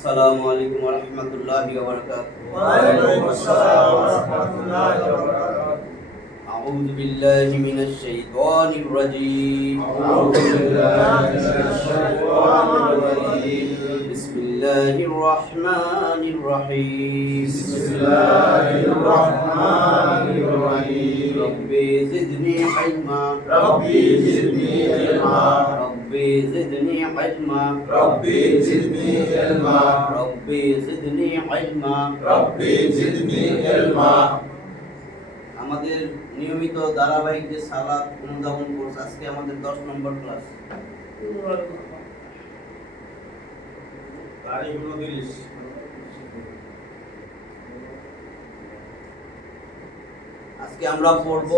আসসালামু আলাইকুম ওয়া রাহমাতুল্লাহি ওয়া বারাকাতুহু। ওয়া আলাইকুম আসসালাম ওয়া রাহমাতুল্লাহি ওয়া বারাকাতুহু। আউযু বিল্লাহি মিনাশ শাইতানির রাজীম। আউযু বিল্লাহি মিনাশ শাইতানির রাজীম। বিসমিল্লাহির রাহমানির রাহিম। বিসমিল্লাহির রাহমানির রাহিম। রব্বি জিদনি ইলমা। রব্বি জিদনি ইলমা। রব্বি জিদনি ইলমা। রব্বি জিদনি ইলমা। রব্বি জিদনি ইলমা। রব্বি জিদনি ইলমা। আমাদের নিয়মিত ধারাবাহিক যে সালাত অনুধাবন কোর্স, আজকে আমাদের 10 নম্বর ক্লাস। তারিখ 29। আজকে আমরা পড়ব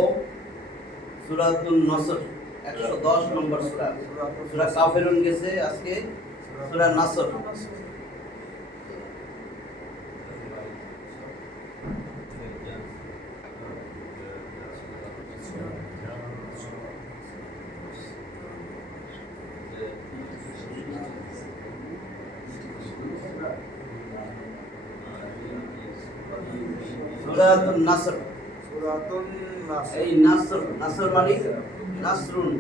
সূরাতুন নসর, 110 নম্বর সূরা। সূরা কাফিরুন গেছে, আজকে সূরা নসর। সূরাতুন নসর, সূরাতুন নাসর। এই নাসর, নাসর মানে নাসরুন।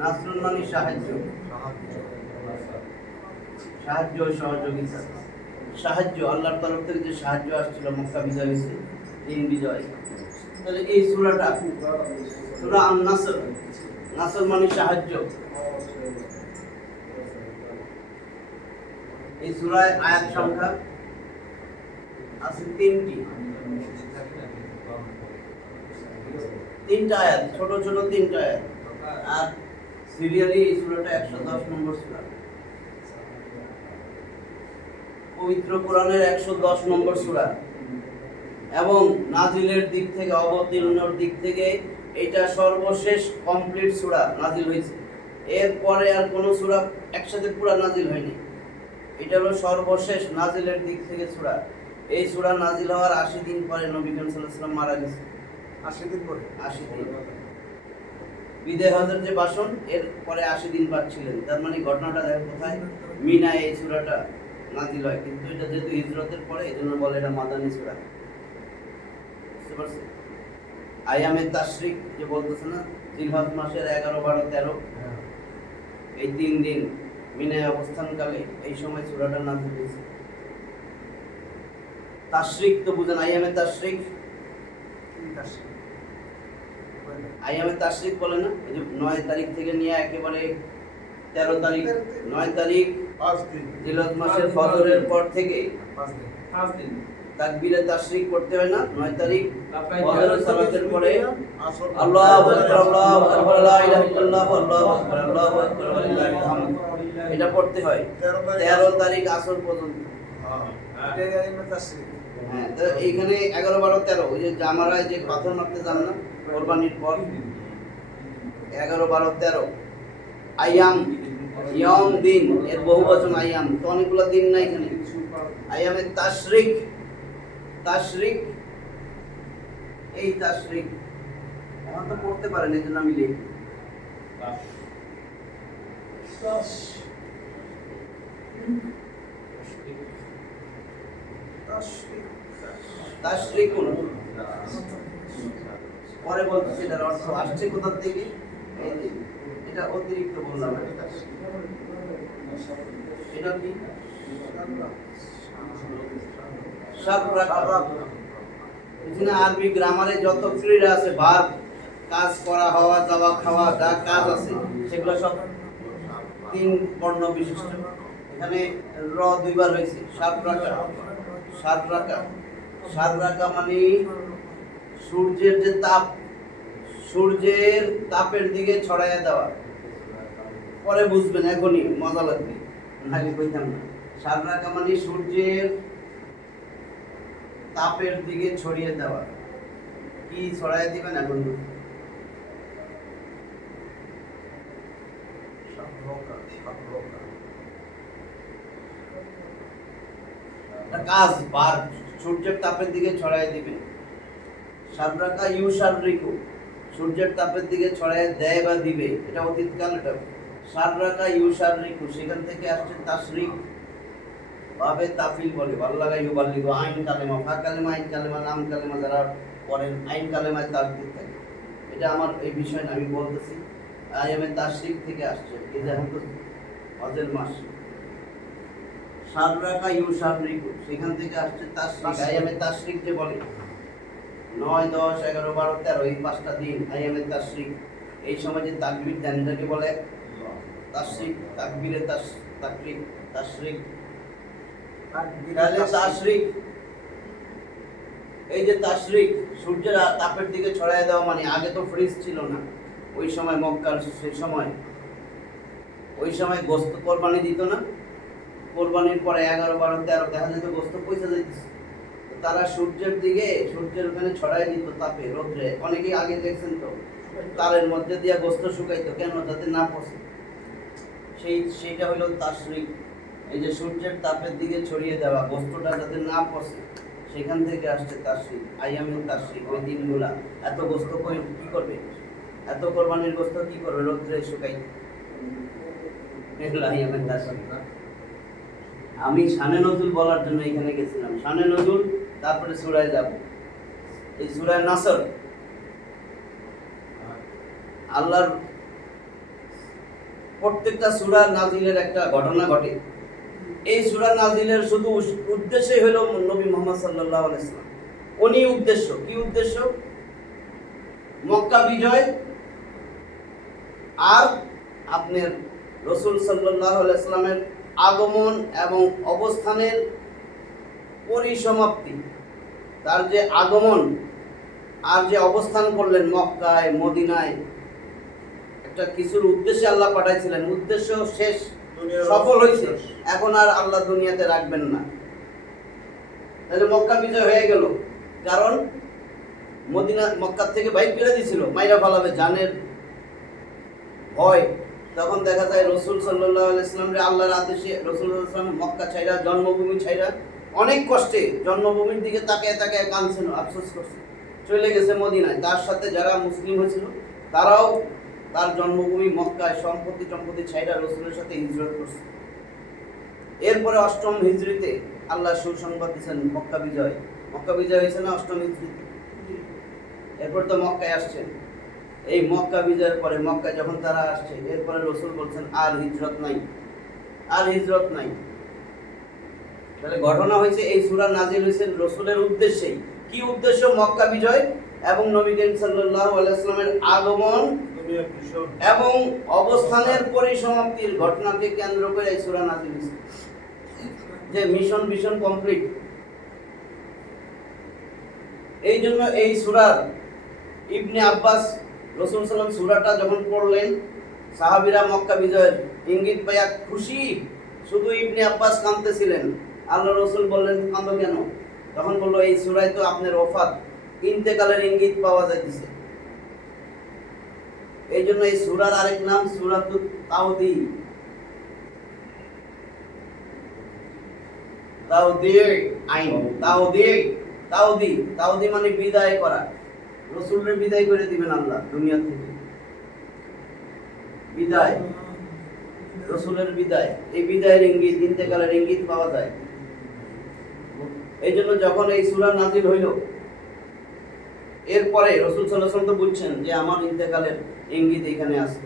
নাসরুন মানে সাহায্য, সাহায্য, সহযোগিতা, সাহায্য। আল্লাহর তরফ থেকে যে সাহায্য আসছিল মক্কা বিজয় হয়েছে, দিন বিজয়। তাহলে এই সূরাটা সূরা আন-নাসর, নাসর মানে সাহায্য। এই সূরায় আয়াত সংখ্যা আছে 3টা আয়াত, ছোট ছোট 3টা আয়াত। আর সিরিয়ালি এই সূরাটা 110 নম্বর সূরা। পবিত্র কোরআনের 110 নম্বর সূরা, এবং নাজিলের দিক থেকে, অবতীর্ণর দিক থেকে এটা সর্বশেষ কমপ্লিট সূরা নাজিল হয়েছে। এরপরে আর কোনো সূরা একসাথে পুরো নাজিল হয়নি। এটা হলো সর্বশেষ নাজিলের দিক থেকে সূরা। এই সূরা নাজিল হওয়ার 80 দিন পরে নবী করিম সাল্লাল্লাহু আলাইহি ওয়াসাল্লাম মারা গেছে। 80 দিন পরে। 80 দিন। বিদায় হজের যে ভাষণ, এর পরে 80 দিন বাদ ছিলেন। তার মানে ঘটনাটা দেখো কোথায়, মিনায় এই সূরাটা নাজিল হয়। কিন্তু এটা যেহেতু হিজরতের পরে, এজন্য বলে এটা মাদানী সূরা। বুঝতে পারছেন? আয়ামে তাশরিক যে বলতেছে না, জিলহজ মাসের 11, 12, 13, এই 3 দিন মিনায় অবস্থানকালে এই সময় সূরাটা নাজিল হয়েছে। তাশরিক তো বুঝেন, আয়ামে তাশরিক, আয়ামে তাশরিক বলে না, এই যে 9 তারিখ থেকে নিয়ে একেবারে 13 তারিখ, 9 তারিখ 5 দিন। জিলহজ মাসের ফজরের পর থেকে 5 দিন। তাকবীরে তাশরিক করতে হয় না। 9 তারিখ ফজরের সালাতের পরে আসর। আল্লাহু আকবার, আল্লাহু আকবার, লা ইলাহা ইল্লাল্লাহ, আল্লাহু আকবার, আল্লাহু আকবার, ওয়া লিল্লাহিল হামদ, এটা পড়তে হয় 13 তারিখ আসর পর্যন্ত। এটাই আইমে তাশরিক। হ্যাঁ, তো এইখানে 11, 12, 13 ওই যে জামারায় যে পাথর মারতে যান না কোরবানির পর, 11, 12, 13 আয়াম, ইয়ম দিন, এর বহু বচন আয়াম। তো অনেকগুলো দিন না এখানে। আয়ামে তাশরিক, তাশরিক, এই তাশরিক এখন তো পড়তে পারেন, এই জন্য আমি লিখি। তাশরিকুন, পরে বলতেছি এটার অর্থ আসছে কোথা থেকে। এই যে এটা অতিরিক্ত বললাম, এটা কি এখানে আরবি গ্রামারে যত ক্রিয়া আছে, ভার্ব, কাজ করা, হওয়া, যাওয়া, খাওয়া, যা কাজ আছে সেগুলো সব 3 বর্ণ বিশিষ্ট। এখানে র 2 বার হয়েছে। সাবরাকা, সাবরাকা, সাবরাকা মানে সূর্যের যে তাপ, সূর্যের তাপের দিকে ছড়াইয়া দেওয়া। পরে বুঝবেন, এখনই মজা লাগবে, নাকি কইতাম না। সাবরাকা মানে সূর্যের তাপের দিকে ছড়িয়ে দেওয়া। কি ছড়াইয়া দিবেন এখন? কাজ, বার, সূর্যের তাপের দিকে ছড়াই দিবেন। সাবরাকা ইউসাররিকু, সূর্যের তাপের দিকে ছড়ায় দেয় বা দিবে, এটা অতীতকাল। এটা সাররাকা ইউসাররিকু, সেখান থেকে আসছে তাশরিক, ভাবে তাফিল বলে, ভালো লাগা ইউবাল্লিগু, আইন কালেমা, ফা কালেমা, আইন কালেমা, নাম কালেমা যারা পড়েন আইন কালেমায় তাসদিদ থাকে। এটা আমার এই বিষয় না, আমি বলতেছি আইয়ামে তাশরিক থেকে আসছে। এই যে এখন তো হজের মাস, সাররাকা ইউসাররিকু, সেখান থেকে আসছে তাশরিক। আইয়ামে তাশরিক যে বলে 9, 10, 11, 12, 13 এই 5টা দিন আইয়ামে তাশরিক। এই সময় যে তাকবীর দেন এটাকে বলে তাশরিক, তাকবীরে তাকরিক, তাশরিক। তাহলে তাশরিক, এই যে তাশরিক সূর্যের তাপের দিকে ছড়ায় দেওয়া, মানে আগে তো ফ্রিজ ছিল না ওই সময় মক্কার, সেই সময় ওই সময় গোস্ত কোরবানি দিত না। কোরবানির পরে 11, 12, 13 দেখা যেত গোস্ত পয়সা যাইতেছে, তারা সূর্যের দিকে, সূর্যের ওখানে ছড়াই দিত তাপে, রোদ্রে। অনেকেই আগে দেখছেন তো তারের মধ্যে দিয়ে গোস্ত শুকাইতো, কেন? যাতে না পচে। সেইটা হলো তাশরিক। এই যে সূর্যের তাপের দিকে ছড়িয়ে দেওয়া গোস্তটা যাতে না পচে, সেখান থেকে আসছে তাশরিক, আইয়ামে তাশরিক। ওই দিনগুলা এত গোস্ত কি করবে, এত কোরবানির গোস্ত কি করবে? রোদ্রে শুকাই। এগুলো আইয়ামে তাশরিক। আমি শানে নজুল বলার জন্য এখানে গেছিলাম, শানে নজুল, তারপরে সূরায় যাব। এই সূরা নাসর, আল্লাহর প্রত্যেকটা সূরা নাজিলের একটা ঘটনা ঘটে। এই সূরা নাজিলের শুধু উদ্দেশ্যই হলো নবী মুহাম্মদ সাল্লাল্লাহু আলাইহি ওয়াসাল্লাম। উনি উদ্দেশ্য, কি উদ্দেশ্য? মক্কা বিজয় আর আপনার রাসূল সাল্লাল্লাহু আলাইহি ওয়াসাল্লামের আগমন এবং অবস্থানের পরিসমাপ্তি। তার যে আগমন আর যে অবস্থান করলেন মক্কায়, মদিনায়, একটা কিছুর উদ্দেশ্যে আল্লাহ পাঠাইছিলেন, উদ্দেশ্য শেষ, সফল হয়েছে, এখন আর আল্লাহ দুনিয়াতে রাখবেন না। তাহলে মক্কা বিজয় হয়ে গেল, কারণ মদিনা মক্কা থেকে বাইক করে দিয়েছিল, মাইরা ফালাবে, জানের ভয়। তখন দেখা যায় রাসূল সাল্লাল্লাহু আলাইহি ওয়াসাল্লামকে আল্লাহর আদেশে রাসূল সাল্লাল্লাহু আলাইহি ওয়াসাল্লাম মক্কা ছাইরা, জন্মভূমি ছাইরা, অনেক কষ্টে জন্মভূমির দিকে তাকায় তাকায় কাঁদছিল, আফসোস করছে, চলে গেছে মদিনায়। তার সাথে যারা মুসলিম হয়েছিল তারাও তার জন্মভূমি মক্কায় সম্পত্তি ছাইরা রাসূলের সাথে হিজরত করছে। এরপরে 8ম হিজরিতে আল্লাহ সুসংবাদ দিয়েছেন মক্কা বিজয়। মক্কা বিজয় হয়েছে না 8ম হিজরিতে? এরপর তো মক্কায় আসছেন। এই মক্কা বিজয়ের পরে মক্কায় যখন তারা আসছে, এরপরে রাসূল বলছেন আর হিজরত নাই, আর হিজরত নাই। তাহলে ঘটনা হয়েছে, এই সূরা নাজিল হয়েছে রাসূলের উদ্দেশ্যেই। কি উদ্দেশ্য? মক্কা বিজয় এবং নবী করিম সাল্লাল্লাহু আলাইহি ওয়াসাল্লামের আগমন এবং অবস্থানের পরিসমাপ্তির ঘটনাকে কেন্দ্র করে এই সূরা নাজিল হয়েছে। যে মিশন কমপ্লিট। এই জন্য এই সূরার ইবনে আব্বাস রাসূল সাল্লাল্লাহু আলাইহি সূরাটা যখন পড়লেন, সাহাবীরা মক্কা বিজয়ের ইঙ্গিত পাইয়া খুশি, শুধু ইবনে আব্বাস কাঁদতেছিলেন। আল্লাহ রাসূল বললেন, কাঁদো কেন? তখন বলল, এই সূরায় তো আপনার ওফাত, ইন্তেকালের ইঙ্গিত পাওয়া যাইতেছে। এই জন্য এই সূরার আরেক নাম সূরাতুত তাওদি। তাওদি মানে বিদায় করা। রাসূলের বিদায় করে দিবেন আল্লাহ দুনিয়া থেকে, বিদায়, রাসূলের বিদায়। এই বিদায়ের ইঙ্গিত, ইন্তেকালের ইঙ্গিত পাওয়া যায়। এই জন্য যখন এই সূরা নাজিল হইল, এরপরে রাসূল সাল্লাল্লাহু আলাইহি ওয়াসাল্লাম তো বুঝছেন যে আমার ইন্তেকালের ইঙ্গিত এখানে আছে।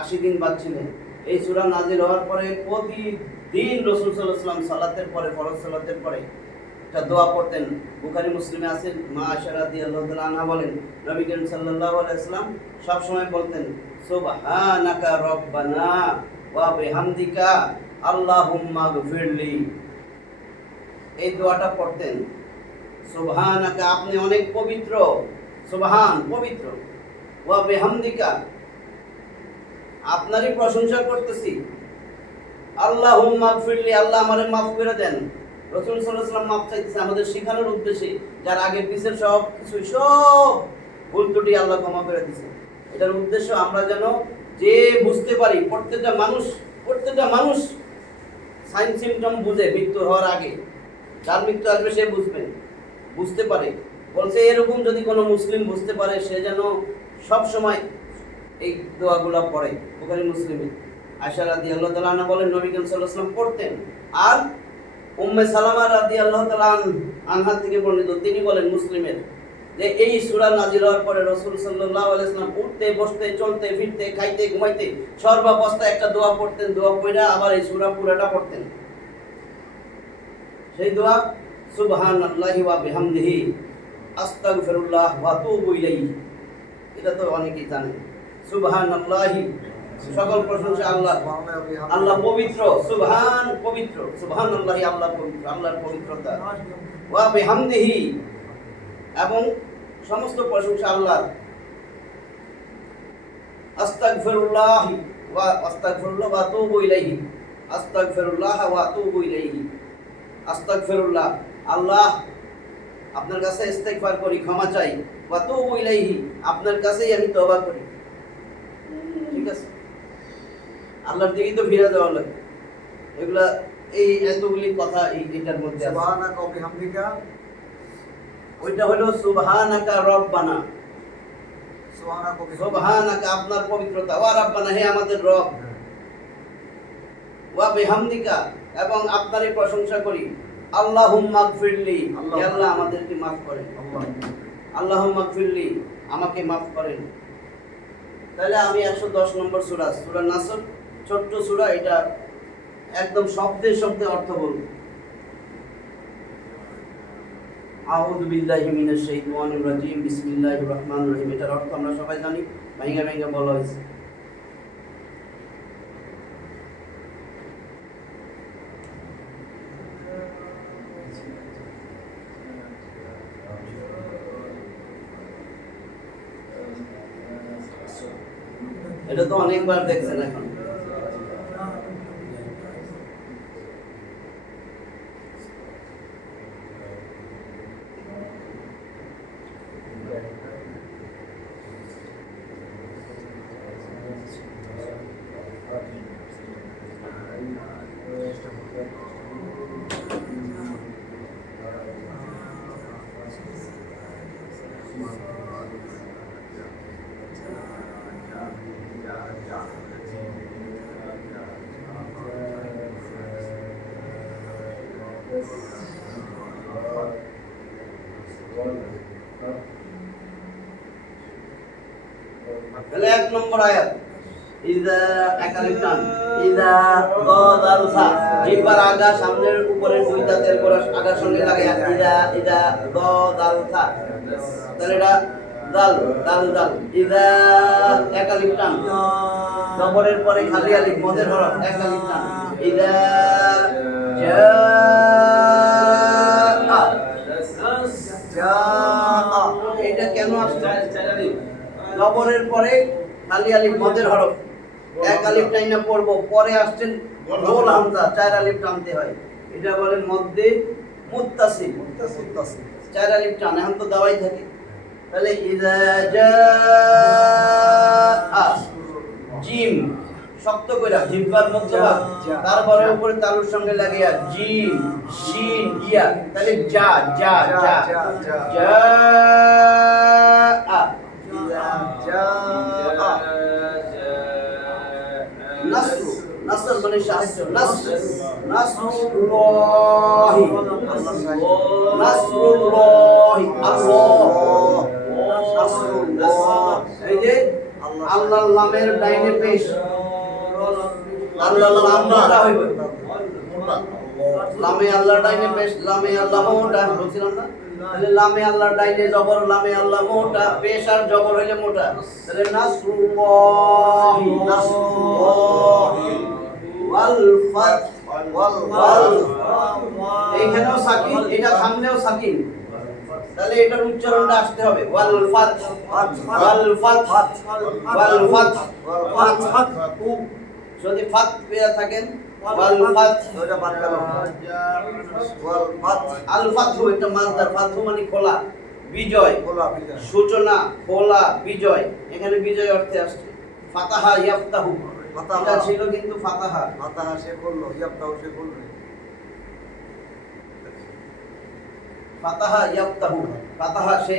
80 দিন বাঁচছিলেন। এই সূরা নাজিল হওয়ার পরে প্রতিদিন রাসূল সাল্লাল্লাহু আলাইহি ওয়াসাল্লাম সালাতের পরে, ফরজ সালাতের পরে একটা দোয়া পড়তেন। বুখারী মুসলিমে আছে, মা আয়েশা রাদিয়াল্লাহু তাআলা আনহা বলেন, নবী করিম সাল্লাল্লাহু আলাইহি ওয়াসাল্লাম সব সময় বলতেন, সুবহানাকা রব্বানা ওয়া বিহামদিকা আল্লাহুম্মা গফিরলি। এই দোয়াটা পড়তেন। সুবহানাকা, আপনি অনেক পবিত্র, সুবহান, পবিত্র, ওয়া বিহামদিকা, আপনারই প্রশংসা করতেছি, আল্লাহুম্মা গফিরলি, আল্লাহ আমারে মাফ করে দেন। রাসূল সাল্লাল্লাহু আলাইহি ওয়াসাল্লাম মাফ চাইতেছে আমাদের শেখানোর উদ্দেশ্যে, যার আগের পিছের সব ভুল ত্রুটি আল্লাহ ক্ষমা করে দিয়েছেন। এটার উদ্দেশ্য আমরা যেন যে বুঝতে পারি, প্রত্যেকটা মানুষ সাইন সিমটম বুঝে মৃত্যু হওয়ার আগে, যার মৃত্যু আসবে সে বুঝতে পারে। বলছে এরকম যদি কোনো মুসলিম বুঝতে পারে, সে যেন সব সময় এই দোয়াগুলো পড়ে। বুখারী মুসলিমে আয়েশা রাদিয়াল্লাহু তাআলা আনহা বলেন নবী করিম সাল্লাল্লাহু আলাইহি ওয়াসাল্লাম পড়তেন। আর উম্মে সালামা রাদিয়াল্লাহু তাআলা আনহা থেকে বর্ণিত, তিনি বলেন মুসলিমের, যে এই সূরা নাযিল হওয়ার পরে রাসূল সাল্লাল্লাহু আলাইহি ওয়াসাল্লাম উঠতে বসতে চলতে ফিরতে খাইতে ঘুমাইতে সর্বাবস্থায় একটা দোয়া পড়তেন। দোয়া পড়া আবার এই সূরা পুরাটা পড়তেন। সেই দোয়া সুবহানাল্লাহি ওয়া বিহামদিহি আস্তাগফিরুল্লাহ ওয়া আতুবু ইলাইহি। এটা তো অনেকেই জানেন। সুবহানাল্লাহি, সকল প্রশংসা আল্লাহ, আল্লাহ পবিত্র, সুবহান পবিত্র, সুবহানাল্লাহি আল্লাহ পবিত্র, আল্লাহর পবিত্রতা, ওয়া বিহামদিহি এবং সমস্ত প্রশংসা আল্লাহর, আস্তাগফিরুল্লাহ ওয়া আস্তাগফিরুল্লাহ ওয়া আতুবু ইলাইহি, আস্তাগফিরুল্লাহ ওয়া আতুবু ইলাইহি। আস্তাগফিরুল্লাহ, আল্লাহ আপনার কাছে ইস্তেগফার করি, ক্ষমা চাই, ওয়া আতুবু ইলাইহি, আপনার কাছেই আমি তওবা করি। ঠিক আছে, আল্লাহর দিকেই তো ফিরে যাওয়া লাগে। এগুলা এই এতগুলি কথা এটার মধ্যে আছে। সুবহানাকা ওয়া বিহামদিকা, ওইটা হলো সুবহানাকা রব্বানা, সুবহানাকা ওয়া বিহামদিকা, সুবহানাকা আপনার পবিত্রতা, ওয়া রাব্বানা হে আমাদের রব, ওয়া বিহামদিকা এবং আপনারই প্রশংসা করি, আল্লাহুম্মা গফিরলি, হে আল্লাহ আমাদেরকে মাফ করেন, আল্লাহুম্মা গফিরলি আমাকে মাফ করেন। তাহলে আমি 110 নম্বর সূরা, সূরা নাসর, ছোট্ট সূরা, এটা একদম শব্দে শব্দে অর্থ বলব। আউযু বিল্লাহি মিনাশ শাইতানির রাজিম, বিসমিল্লাহির রহমানির রহিম। এটার অর্থ আমরা সবাই জানি, ভাঙা ভাঙা বলা হয়েছে। এটা তো অনেকবার দেখছেন এখন। তাহলে 1 নম্বর আয়াত, ইযা একালিফ টান, ইযা দালসা, জিহ্বার আগা সামনের উপরের দুই দাঁতের গোড়া আগার সঙ্গে লাগায়া, ইযা ইযা দালসা। তাহলে এটা দাল দাল দাল, ইযা একালিফ টান, জবরের পরে খালি আলিফ মদের হরফ, একালিফ টান, ইযা এটা কেন আসছে? জবরের পরে খালি আলিফ মদের হরফ, এক আলিফ টাইনা পড়বো, পরে আসছেন গোল হামজা, 4 আলিফ টানতে হয়। এটা বলেন মধ্যে মুত্তাসিল, 4 আলিফ টান, এখন তো দাওয়াই থাকে। তাহলে ইযা জাআ, জিম শক্ত কইরা জিহ্বার মধ্যভাগ, তারপরে উপরে তালুর সঙ্গে লাগিয়া জিম শিন ইয়া, তাহলে যা যা যা জাআ, নাসরু, নাসর মানে সাহায্য, নাসরুল্লাহি, নাসরুল্লাহি, আল্লাহ, নাসরুল্লাহ। এই যে আল্লাহর নামের ডাইনে পেশ, আল্লাহর নাম মোটা হইবে, লামে আল্লাহর ডাইনে পেশ, লামে আল্লাহ মোটা বলছিলাম না? তাহলে লামে আল্লাহর ডাইনে জবর, লামে আল্লাহ মোটা, পেশ আর জবর হইলে মোটা। তাহলে নাসরুল্লাহি, নাসরুল্লাহি ওয়াল ফাত, ওয়াল এইখানেও সাকিন, এটা থামলেও সাকিন, তাহলে এটার উচ্চারণটা আসতে হবে ওয়াল ফাত, ওয়াল ফাত, ওয়াল ফাত, ওয়াল ফাত। যদি ফাত পেয়ে থাকেন ওয়াল ফাত, ওটা বাদ গেল, ওয়াল ফাত, আল ফাতহু এটা মাসদার, ফাতহু মানে খোলা, বিজয়, খোলা বিজয়, সূচনা, খোলা বিজয়, এখানে বিজয় অর্থে আসছে। ফাতাহা ইয়াফতাহু, এটা ছিল কিন্তু ফাতাহা, ফাতাহা সে করলো, ইয়াফতাহু সে করলো। ফাতাহা ইয়াফতাহু, ফাতাহা সে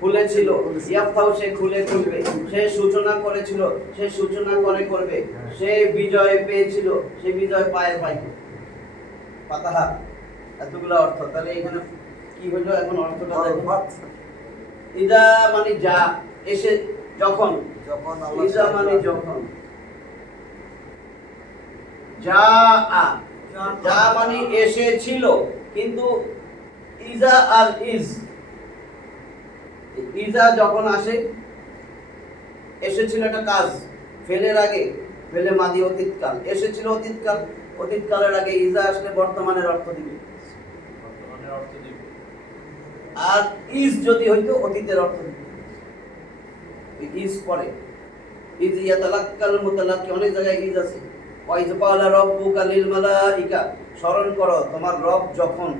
খুলেছিল, ইয়াফতাহু সে খুলবে, সে সূচনা করেছিল, সে সূচনা করবে, সে বিজয় পেয়েছিল, সে বিজয় পাইবে। ফাতাহা এতগুলো অর্থ। তাহলে এখানে কি হলো এখন অর্থটা দেখুন। ইদা মানে যা, এসে যখন, ইদা মানে যখন, যা মানে এসেছিল, কিন্তু ইজা আর ইজা যখন আসে, এসেছিল একটা কাজ, ফেলের আগে, ফেলে মাদি অতীতকাল, এসেছিল অতীতকাল, অতীতকালের আগে ইজা আসলে বর্তমানের অর্থ দিবে, আর ইজ যদি হইতো অতীতের অর্থ দিবে। ইজ পরে, ইজ ইয়াতালাক্কাল মুতালাক্কি, অনেক জায়গায় ইজ আছে। ওয়াইজ ক্বালা রাব্বুকা লিল মালাইকা, স্মরণ করো তোমার রব যখন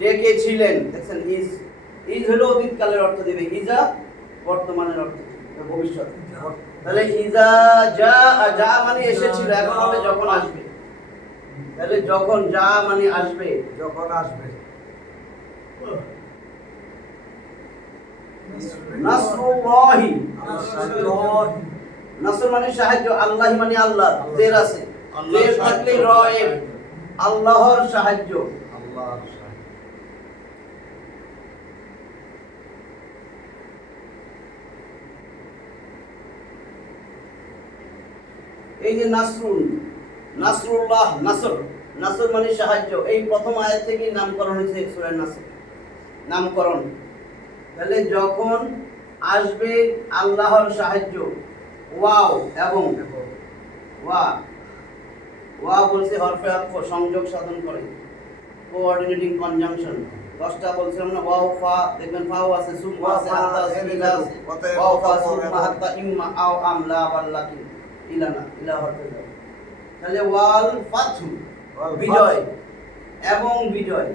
ডেকেছিলেন। দেখছেন ইজ হলো অতীতকালের অর্থ দিবে, ইজা বর্তমানের অর্থ দিবে, ভবিষ্যৎ। তাহলে ইজা যা মানে এসেছিল, এখন হবে যখন আসবে। তাহলে যখন যা মানে আসবে, যখন আসবে। নাসরুল্লাহি, নাসর মানে সাহায্য, আল্লাহ মানে আল্লাহ, জের আছে, জের থাকলে রয়েব, আল্লাহর সাহায্য। আল্লাহর সাহায্য। এই যে নাসরুল্লাহ, নাসর মানে সাহায্য, এই প্রথম আয়াত থেকে নামকরণ হয়েছে সূরা নাসর, নামকরণ। তাহলে যখন আসবে আল্লাহর সাহায্য, ওয়াও এবং ওয়া বলছে হরফে আতফ, সংযোগ সাধন করে, কোঅর্ডিনেটিং কনজাংশন। 10টা বলছিলাম না, ওয়াও ফা, দেখবেন ফাও আছে, সুম্মা আছে, হাত্তা আছে, ইলা আছে, ওয়াও ফা সুম্মা হাত্তা ইম্মা আও আম লা ওয়াল্লাকি ইলানা, ইলা হরফে দাও। তাহলে ওয়াল ফাতহু, বিজয় এবং বিজয়।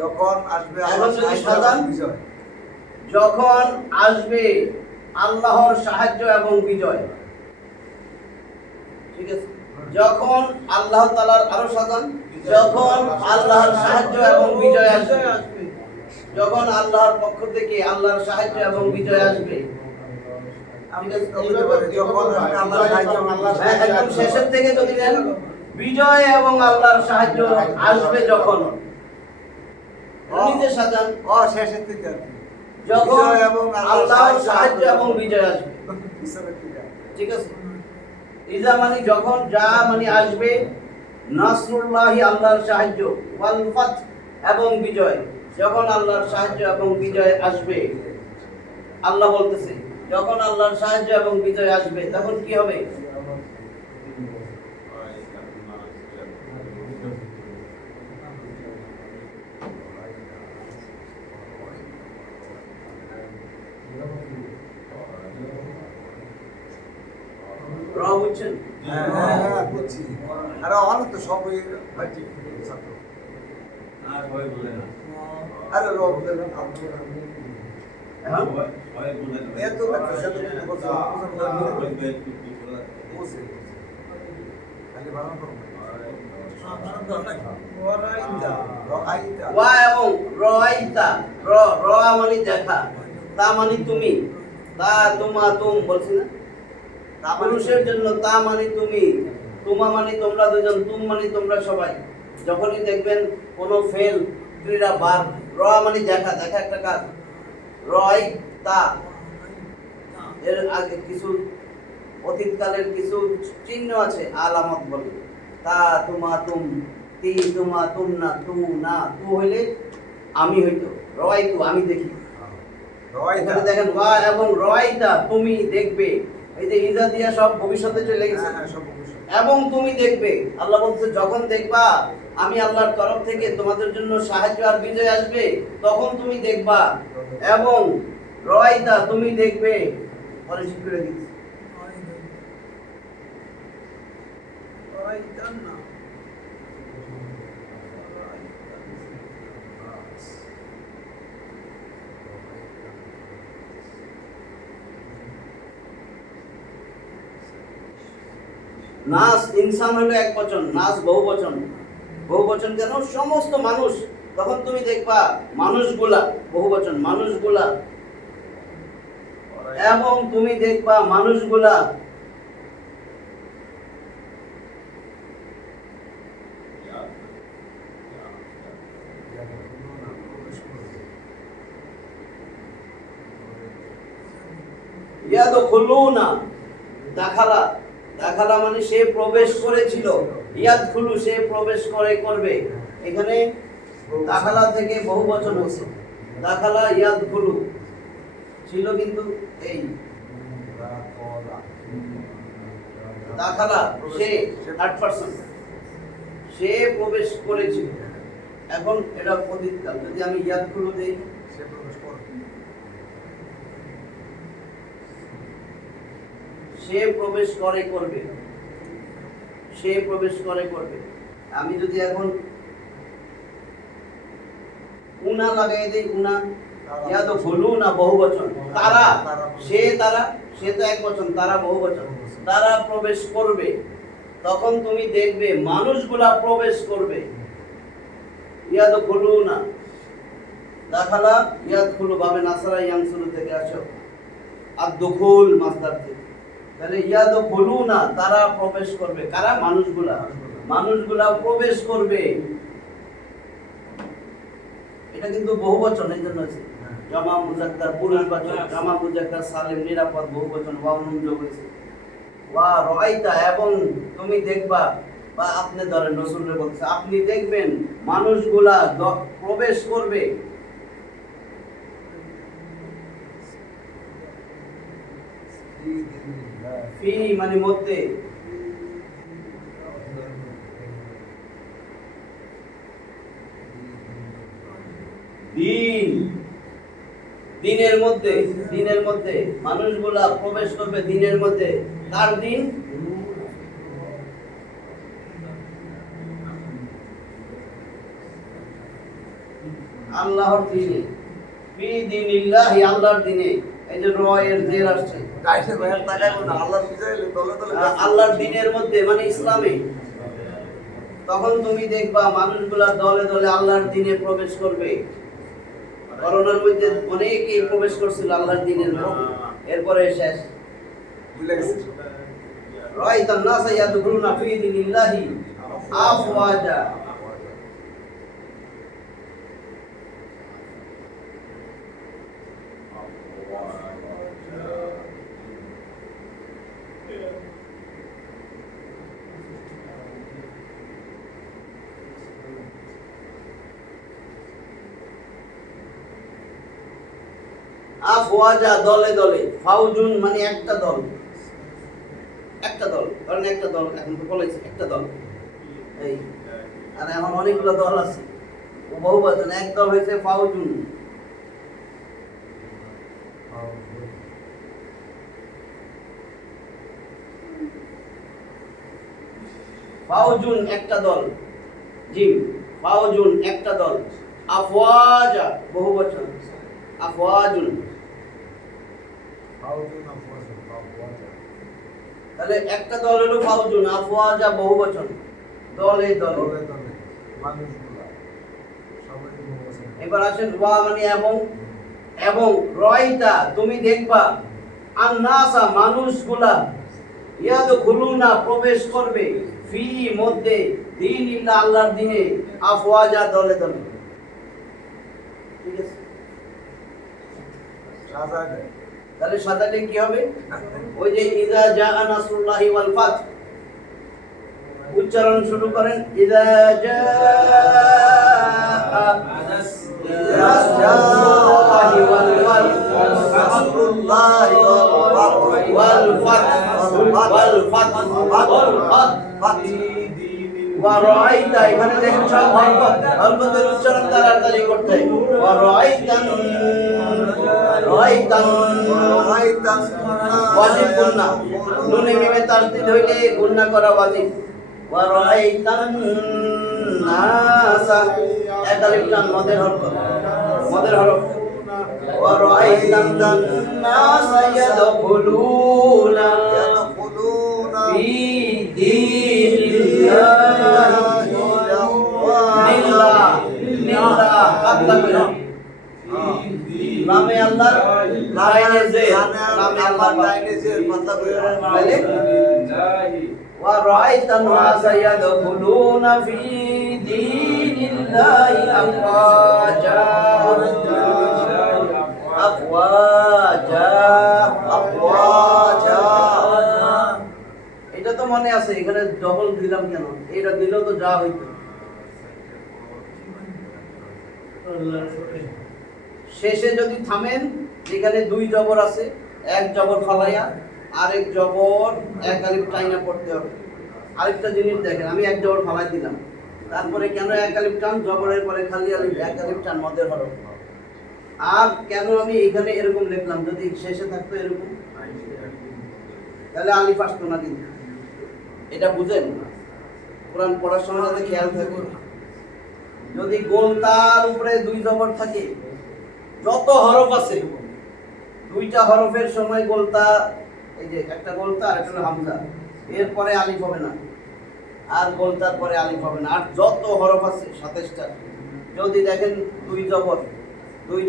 যখন আসবে এখন যদি সাজান, বিজয়, যখন আসবে আল্লাহর সাহায্য এবং বিজয়, ঠিক আছে। যখন আল্লাহ তাআলার, আরো সাজান, যখন আল্লাহর সাহায্য এবং বিজয় আসবে, যখন আল্লাহর পক্ষ থেকে আল্লাহর সাহায্য এবং বিজয় আসবে। একদম শেষের থেকে যদি নেন, বিজয় এবং আল্লাহর সাহায্য আসবে যখন, নিজে সাজান, শেষের থেকে যখন আল্লাহর সাহায্য এবং বিজয় আসবে, ঠিক আছে। ইজা মানে যখন, যা মানে আসবে, নাসরুল্লাহি আল্লাহর সাহায্য, ওয়াল ফাত এবং বিজয়, যখন আল্লাহর সাহায্য এবং বিজয় আসবে। আল্লাহ বলতেছে যখন আল্লাহর সাহায্য এবং বিজয় আসবে তখন কি হবে? র বুঝছেন? হ্যাঁ বুঝছি। আরে অনেক তো সবই ঠিক ছাত্র। আর ভয় বলে না। আরে র বলে না। হ্যাঁ ভয় বলে না। এত লাগছে সে তো বলছে বুঝছে। খালি বানান করো। ওয়া এবং রাইতা, র মানে দেখা, তা মানে তুমি, তা তুমা তুম বলছি না, পুরুষের জন্য তা মানে তুমি, তুমা মানে তোমরা দুজন, তুম মানে তোমরা সবাই। যখনই দেখবেন কোনো ফেল ক্রিয়া বার, র মানে দেখা, দেখা একটা কাজ, রয় তা, এর আগে কিছু অতীতকালের কিছু চিহ্ন আছে, আলামত বলে, তা তুমা তুম, তি তুমা তুম না, তু না, তু হইলে আমি হইতো, রয় তু আমি দেখি। এখানে দেখেন ওয়া এবং রয়টা তুমি দেখবে, এই যে ইজা দিয়া সব ভবিষ্যতে চলে গেছে। এবং তুমি দেখবে, আল্লাহ বলছে যখন দেখবা আমি আল্লাহর তরফ থেকে তোমাদের জন্য সাহায্য আর বিজয় আসবে তখন তুমি দেখবা, এবং রয়টা তুমি দেখবে। পরে ঠিক করে দিচ্ছি। নাস ইনসান হলো এক বচন, নাস বহু বচন। বহু বচন কেন? সমস্ত মানুষ। তখন তুমি দেখবা মানুষগুলা, বহু বচন, মানুষগুলা। এবং তুমি দেখবা মানুষগুলা ইয়াদখুলুনা, দাখালা, দাখালা মানে সে প্রবেশ করেছিল, ইয়াদখুলু সে প্রবেশ করবে। এখানে দাখালা থেকে বহু বচন হচ্ছে, দাখালা ইয়াদখুলু ছিল কিন্তু এই দাখালা সে থার্ড পারসন, সে প্রবেশ করেছিল। এখন এটা অতীতকাল, যদি আমি ইয়াদখুলু দেই, সে প্রবেশ করবে। সে প্রবেশ করবে, সে প্রবেশ করবে। আমি যদি এখন উনা লাগাই দেই, উনা, ইয়া তো ভুলু না বহু বচন, তারা, সে তারা, সে তো এক বচন, তারা বহু বচন, তারা প্রবেশ করবে। তখন তুমি দেখবে মানুষগুলা প্রবেশ করবে। ইয়া তো ভুলু না, দাখালা ইয়াদখুলু বাবে নাসারা ইয়ানসুরু থেকে আসো, আর দুখুল মাসদার থেকে। তাহলে ইয়াদখুলুনা তারা প্রবেশ করবে, কারা? মানুষগুলা, মানুষগুলা প্রবেশ করবে। এটা কিন্তু বহুবচন, এই জন্য আছে জামা মুজাক্কার পুরুষবাচক, জামা মুজাক্কার সালিম নিরাপদ বহুবচন, ওয়া নুন যোগ হয়েছে। ওয়া রাআইতা এবং তুমি দেখবা, বা আপনি ধরেন রাসূলকে বলছে আপনি দেখবেন মানুষগুলা প্রবেশ করবে। ফি মানে মধ্যে, দিন, দিনের মধ্যে, দিনের মধ্যে মানুষগুলা প্রবেশ করবে দিনের মধ্যে। কার দিন? আল্লাহর দিনে। ফি দিনিল্লাহি, আল্লাহর দিনে। এই যে র এর জের আসছে, গাইছে ভাই তাকায় না, আল্লাহর বিজয় দলে দলে আল্লাহর দিনের মধ্যে মানে ইসলামে। তখন তুমি দেখবা মানুষগুলা দলে দলে আল্লাহর দিনে প্রবেশ করবে। করোনার মধ্যে অনেকেই প্রবেশ করছিল আল্লাহর দিনের মধ্যে, এরপরে শেষ। ভুলে গেছে। রাআইতান নাসা ইয়াদখুলুনা ফি দিনিল্লাহি আফওয়াজা। আফওয়াজা দলে দলে, ফাউজুন মানে একটা দল, একটা দল, কারণ একটা দল এখন তো বলেছে একটা দল, এই আর এখন অনেকগুলো দল আছে, ও বহু বচন, এক দল হয়েছে ফাউজুন। ফাউজুন একটা দল, জিম, ফাউজুন একটা দল। আফওয়াজা বহু বচন, আফওয়াজুন। তাহলে একটা দল হলো ফাউজুন, আফওয়াজা বহু বচন, দলে দলে। এবার আসেন ওয়া মানে এবং, এবং রাআইতা তুমি দেখবা, আন-নাসা মানুষগুলা, ইয়াদখুলুনা প্রবেশ করবে, ফি মধ্যে, দীনিল্লাহ আল্লাহর দিনে, আফওয়াজা দলে দলে। ঠিক আছে, তাহলে সাজালে কি হবে? ওই যে ইযা জাআ নাসরুল্লাহি ওয়াল ফাত, উচ্চারণ শুরু করেন, ইযা জাআ নাসরুল্লাহি ওয়াল ফাত, নাসরুল্লাহি ওয়াল ফাত, ওয়াল ফাত, ওয়াল ফাত। ওয়া রাআইতা, এখানে দেখেন সব হরকত, হরকতের উচ্চারণ তাড়াতাড়ি করতে হয়। ওয়া রাআইতান, রাআইতান, রাআইতান ওয়াজিব গুন্না, নুনে মিমে তাসদীদ হইলে গুন্না করা ওয়াজিব। ওয়া রাআইতান নাসা, এক আলিফ টান মদের হরকত, মদের হরফ। ওয়া রাআইতান নাসা ইয়াদখুলুনা ফি পাতলা করে নামে আল্লাহ লাইনে যে নামে আল্লাহ লাইনে যে পাতলা করে তাহলে ওয়া রাআইতা নাস ইয়াদখুলুনা ফি দীনিল্লাহি আফওয়াজা আফওয়াজা আফওয়াজা। এটা তো মনে আছে, এখানে ডবল দিলাম কেন? এটা দিলেও তো যা হইতো। শেষে যদি থামেন, যেখানে দুই জবর আছে, এক জবর ফালাইয়া আরেক জবর এক আলিফ টাইনা পড়তে হবে। আরেকটা জিনিস দেখেন, আমি এক জবর ফালাই দিলাম, তারপরে কেন এক আলিফ টান? জবরের পরে খালি আলিফ, এক আলিফ টান মদের হরফ। আর কেন আমি এখানে এরকম লিখলাম? যদি শেষে থাকতো এরকম, তাহলে আলিফ আসতো না। কিন্তু এটা বুঝেন, কোরআন পড়ার সময় যাতে খেয়াল থাকে। যদি গোলতার উপরে দুই জবর থাকে, যত হরফ আছে দুইটা হরফের সময় গোলতা, এই যে একটা গোলতা আর একটা হামজা, এরপরে আলিফ হবে না, আর গোলতার পরে আলিফ হবে না। আর যত হরফ আছে 27টা, যদি দেখেন দুই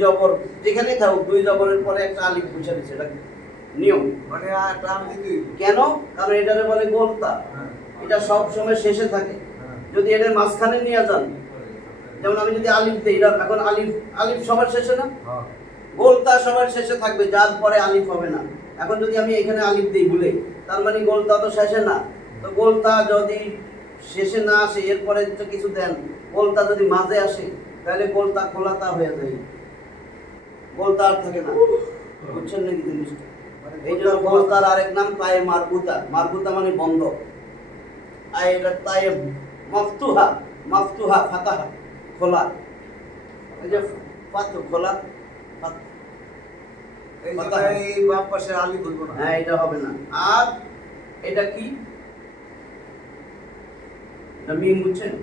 জবর যেখানে থাকুক, দুই জবরের পরে একটা আলিফ বসে দিচ্ছে, এটা নিয়ম। মানে একটা আমি দিদি কেন? কারণ এটারে বলে গোলতা, এটা সব সময় শেষে থাকে। যদি এটার মাঝখানে নিয়ে যান, যেমন আমি যদি আলিফ দিই, এটা এখন আলিফ সবার শেষে না, গোলতা সবার শেষে থাকবে, যার পরে আলিফ হবে না। এখন যদি আমি এখানে আলিফ দিই ভুলে, তার মানে গোলতা তো শেষে না। তো গোলতা যদি শেষে না আসে, এরপরে তো কিছু দেন, গোলতা যদি মাঝে আসে, তাহলে গোলতা খোলাতা হয়ে যায়, গোলতা আর থাকে না। বুঝছেন নাকি জিনিসটা? এই জন্য গোলতার আরেক নাম তায়ে মারবুতা। মারবুতা মানে বন্ধ, আর এটা তায়ে মাফতুহা, মাফতুহা ফাতাহা খোলা। এই যে ফাতু খোলা, এই যে এই বাম পাশে আলি বলবো না। হ্যাঁ, এটা হবে না। আর এটা কি? এটা মিম, বুঝছেন?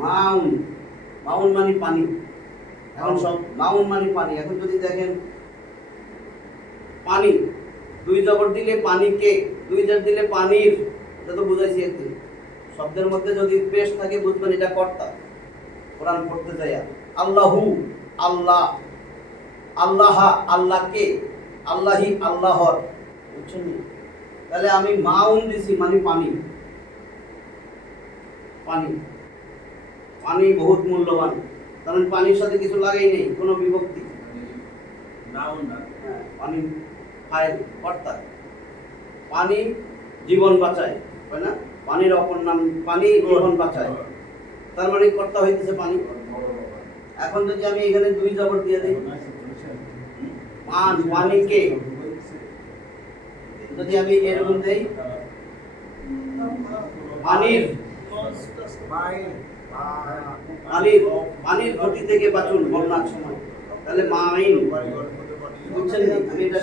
মাউন, মাউন মানে পানি। এখন সব মাউন মানে পানি। এখন যদি দেখেন পানি, দুই জবর দিলে পানিকে, দুই জবর দিলে পানির, এটা তো বুঝাইছি একদিন। শব্দের মধ্যে যদি পেশ থাকে, বুঝবেন এটা কর্তা। কোরআন পড়তে যাই, আল্লাহু আল্লাহ, আল্লাহা আল্লাহকে, আল্লাহি আল্লাহর, বুঝছেন? তাহলে আমি মাউন দিছি মানে পানি। পানি, পানি বহুত মূল্যবান, কারণ পানির সাথে কিছু লাগাই নেই, কোনো বিভক্তি। হ্যাঁ, পানি ফাইল কর্তা। পানি জীবন বাঁচায়, তাই না? পানির অপর নাম পানি, জীবন বাঁচায়, তার মানে কর্তা হইতেছে পানি। এখন যদি আমি এখানে দুই জবর দিয়ে দিই, পানিকে, যদি আমি এরকম দেই পানির, পানির ক্ষতি থেকে বাঁচুন বন্যার সময়, তাহলে মাইন। বুঝছেন? আমি এটা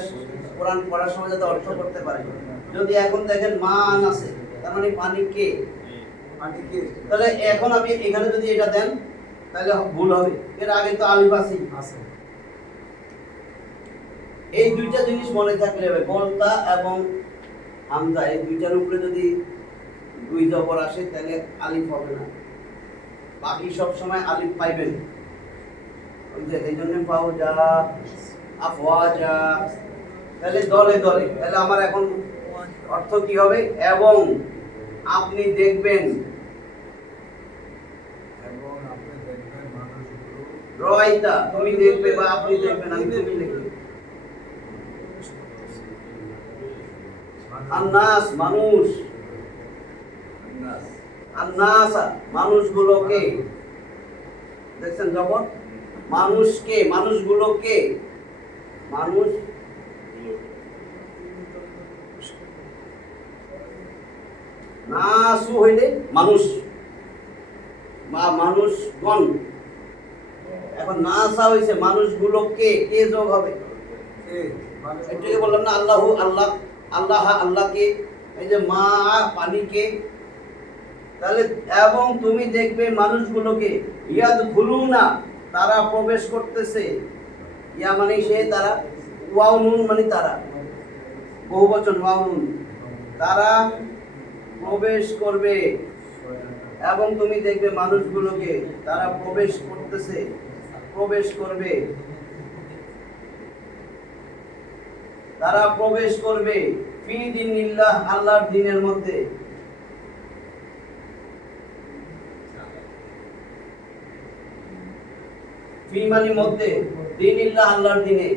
কোরআন পড়ার সময় যাতে অর্থ করতে পারি। যদি এখন দেখেন মান আছে, তার মানে পানিকে, তাহলে এখন আমি এখানে যদি এটা দেন, তাহলে ভুল হবে। এর আগে তো আলিফ আছে। এই দুইটা জিনিস মনে থাকলে হবে, গোলতা এবং হামজা, এই দুইটার উপরে যদি দুই জবর আসে, তাহলে আলিফ হবে না। বাকি সব সময় আলিফ পাইবেন। ওই যে এই জন্য ফাওজা, আফওয়াজা, তাহলে দলে দলে। তাহলে আমার এখন অর্থ কি হবে? এবং আপনি দেখবেন, রয়তা তুমি দেখবে, বা আপনি দেখবেন, আমি তুমি লিখি। আন্নাস মানুষ, আন্নাসা মানুষগুলোকে, দেখছেন যখন মানুষকে, মানুষগুলোকে, মানুষ নাসু হইলে মানুষ বা মানুষগণ। এখন নাসা হইছে মানুষগুলোকে, কে যোগ হবে? এটাকে বললাম না, আল্লাহু আল্লাহ, আল্লাহ আল্লাহকে, এই যে মা পানিকে। তাহলে এবং তুমি দেখবে মানুষগুলোকে, ইয়াদ খুলুনা তারা প্রবেশ করতেছে, ইয়া মানে সে, তারা, ওয়াও নুন মানে তারা, বহুবচন ওয়াও নুন, তারা প্রবেশ করবে, এবং তুমি দেখবে মানুষগুলোকে তারা প্রবেশ করবে তারা প্রবেশ করবে ফি দীনিল্লাহ, আল্লাহর দ্বীনের মধ্যে। ফি মানে মধ্যে, দীনিল্লাহ আল্লাহর দ্বীনে।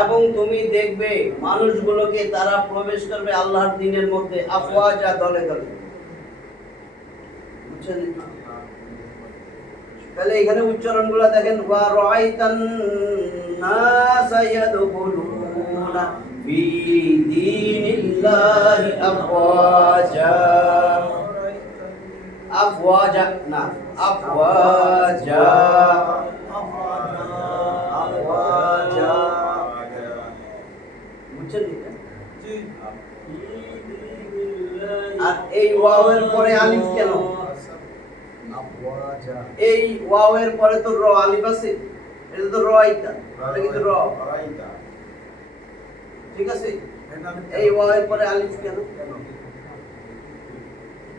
এবং তুমি দেখবে মানুষগুলোকে তারা প্রবেশ করবে আল্লাহর দ্বীনের মধ্যে আফওয়াজা, দলে দলে। বুঝছেন? তাহলে এখানে উচ্চারণগুলো দেখেন, ওয়া রাআইতান নাসা ইয়াদখুলুনা ফি দীনিল্লাহি আফওয়াজা। আফওয়াজা না, আফওয়াজা। বুঝছেন? আর এই ওয়াওয়ের পরে আলিফ কেন? এই ওয়াওয়ের পরে তো র আলিফ আছে, এটা তো রাইতা, এটা কিন্তু র। ঠিক আছে, এই ওয়াওয়ের পরে আলিফ কেন?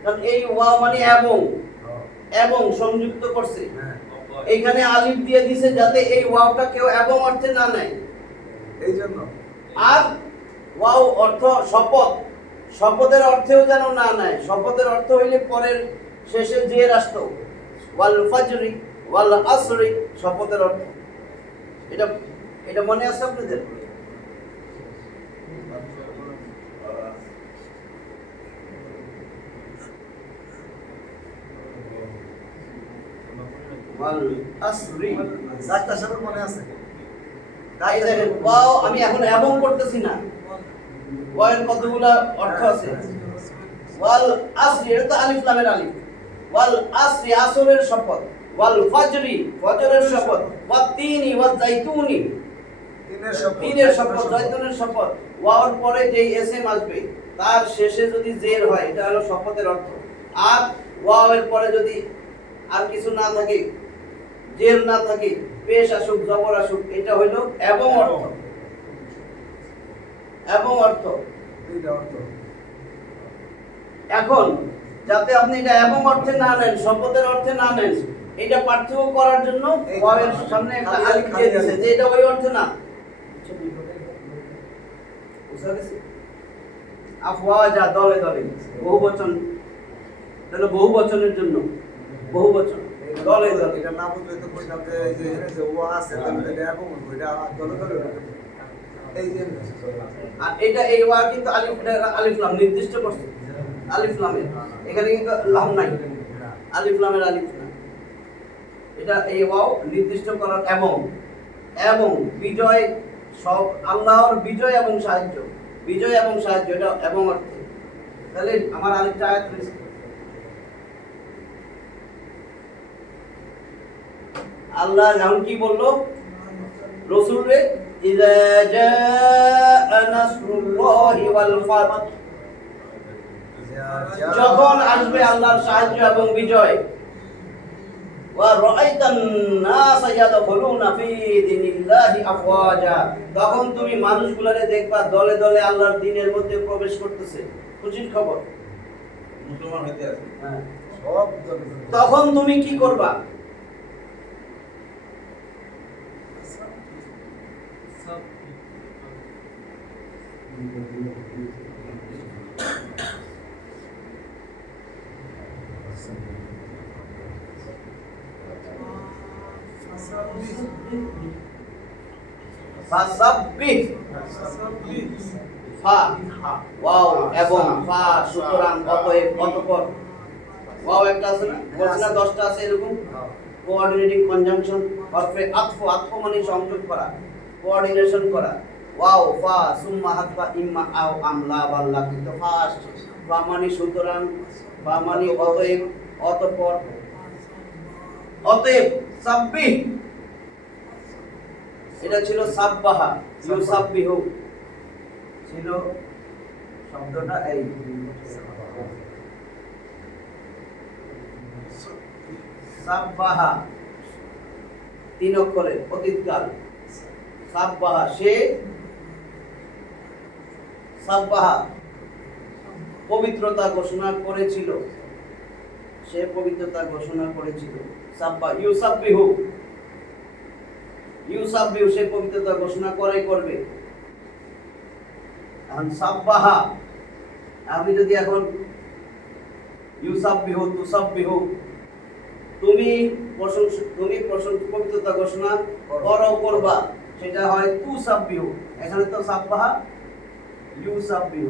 কারণ এই ওয়াও মানে এবং সংযুক্ত করছে, এইখানে আলিফ দিয়ে দিছে যাতে এই ওয়াওটা কেউ এবং অর্থে না নেয়, এই জন্য। আর ওয়াও অর্থ শপথ, শপথের অর্থেও যেন না নেয়। শপথের অর্থ হইলে পরের শেষে জের আসতো, ওয়াল ফাজরি ওয়াল আসরি, শপথের অর্থ। এটা মনে আছে আপনাদের? ওয়াল আসরি, ডাক্তার সাহেব মনে আছে? তাই দেখেন, ওয়াও আমি এখন এবং করতেছি না, ওয়াওয়ের কতগুলা অর্থ আছে। ওয়াল আসরি, এটা তো আলিফ লামের আলিফ। ওয়াল আসরি, আসরের শপথ। ওয়াল ফাজরি, ফজরের শপথ। ওয়াত তিনি ওয়াজ জাইতুনি, তিনের শপথ, জাইতুনের শপথ। ওয়াওর পরে যেই এসএম আসবে তার শেষে যদি জের হয়, এটা হলো শপথের অর্থ। আর ওয়াওয়ের পরে যদি আর কিছু না থাকে, জের না থাকে, পেশ আসুক, জবর আসুক, এটা হইল এবং অর্থ। এবং অর্থ, এইটা অর্থ। এখন যাতে আপনি এটা এবং অর্থে না নেন, শপথের অর্থে না নেন, এটা পার্থক্য করার জন্য ওয়াওয়ের সামনে একটা আলিফ দিয়ে দিয়েছে যে এটা ওই অর্থে না। বুঝা গেছে? আফওয়াজা, দলে দলে, বহুবচন, তাহলে বহুবচনের জন্য বহুবচন, দলে দলে। এটা না বুঝলে তো কইতাম যে এই যে এখানে যে ও আছে তাহলে এটা এবং এটা দলে দলে এই যে। আর এটা এই ওয়া কিন্তু আলিফ লাম নির্দিষ্ট করছে, আলিফ লামের, এখানে কিন্তু লাম নাই, আলিফ লামের আলিফ না। এটা এই ওয়াও নির্দিষ্ট করার এবং বিজয়, সব আল্লাহর বিজয় এবং সাহায্য, বিজয় এবং সাহায্য, এটা এবং অর্থে। তাহলে আমার আরেকটা আয়াত রয়েছে, আল্লাহ যেমন কি বললো রাসূলকে, ইযা জাআ নাসরুল্লাহি ওয়াল ফাতহ, যখন আসবে আল্লাহর সাহায্য এবং বিজয়। ওয়া রাআইতান নাসা ইয়াদখুলুনা ফি দীনিল্লাহি আফওয়াজা, তখন তুমি মানুষগুলোরে দেখবা দলে দলে আল্লাহর দ্বীনের মধ্যে প্রবেশ করতেছে। খুশির খবর, মুসলমান হইতে আছে। হ্যাঁ। সব দলে দলে। তখন তুমি কি করবা? ফাসাব্বিহ, ফা ওয়াও এবং ফা, সুতরাং অতএব, অতঃপর। ওয়াও একটা আছে না, বলছি না 10টা আছে এরকম কোঅর্ডিনেটিং কনজাংশন, হরফে আতফ, আতফ মানে সংযোগ করা, কোঅর্ডিনেশন করা। ওয়াও, ফা, সুম্মা, হাত্তা, ইম্মা, আও, আমলা, বাল্লা, কিন্তু ফা আসছে। ফা মানে সুতরাং, ফা মানে অতএব, অতঃপর। অতএব সাব্বিহ, এটা ছিল সাব্বাহা, ইউসাব্বিহু ছিল শব্দটা। এই সাব্বাহা 3 অক্ষরের অতীতকাল। সাব্বাহা, সে সাব্বাহা পবিত্রতা ঘোষণা করেছিল, সে পবিত্রতা ঘোষণা করেছিল। সাব্বা ইউসাব্বিহু, ইউসাব্বিহু সে পবিত্রতা ঘোষণা করবে। এখন সাব্বাহা, আপনি যদি এখন ইউসাব্বিহু তুসাব্বিহু, তুমি পবিত্রতা ঘোষণা করবা, সেটা হয় তুসাব্বিহু। এখানে তো সাব্বাহা ইউসাব্বিহু,